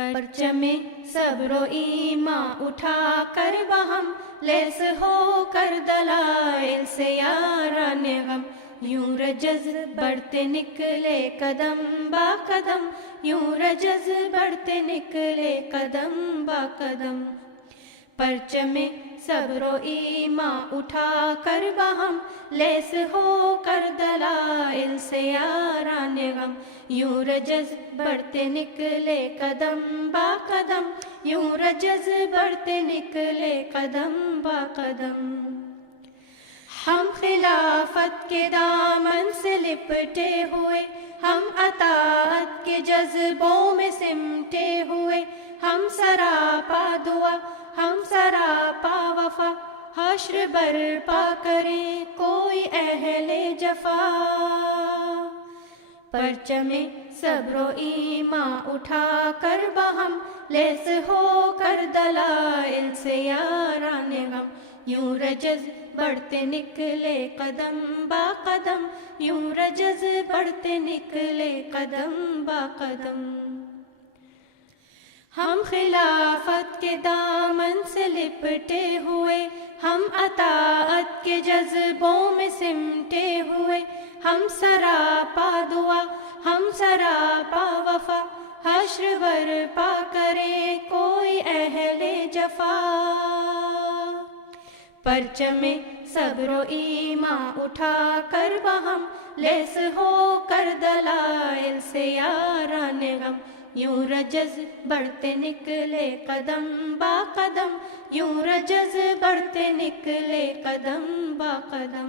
परचम सब्र व ईमां उठा कर बहम लेस हो कर दलाइल से याराने गम, यूं रजज़ बढ़ते निकले कदम बा कदम, यूं रजज़ बढ़ते निकले कदम बा कदम। परचम सब्र व ईमां उठा कर बहम लेस हो कर दलाइल से याराने गम, यूं रजज़ बढ़ते निकले कदम बा कदम, यूं रजज़ बढ़ते निकले कदम बा कदम। हम खिलाफत के दामन से लिपटे हुए, हम अताअत के जज्बों में सिमटे हुए, हम सरापा दुआ हम सरापा वफा, हश्र बर्पा करें कोई अहले जफा। परचम सब्र व ईमां उठा कर बहम लेस हो कर दलाइल से याराने गम, यूं रजज़ बढ़ते निकले कदम बा कदम, यूं रजज़ बढ़ते निकले कदम बा कदम। हम खिलाफत के दामन से लिपटे हुए, हम अताअत के जज्बों में सिमटे हुए, हम सरापा दुआ हम सरापा वफा, हश्र बर्पा करे कोई अहले जफा। परचम सब्र व ईमां उठा कर बहम लेस हो कर दलाइल से याराने गम, यूं रजज़ बढ़ते निकले कदम बा कदम, यूं रजज़ बढ़ते निकले कदम बा कदम।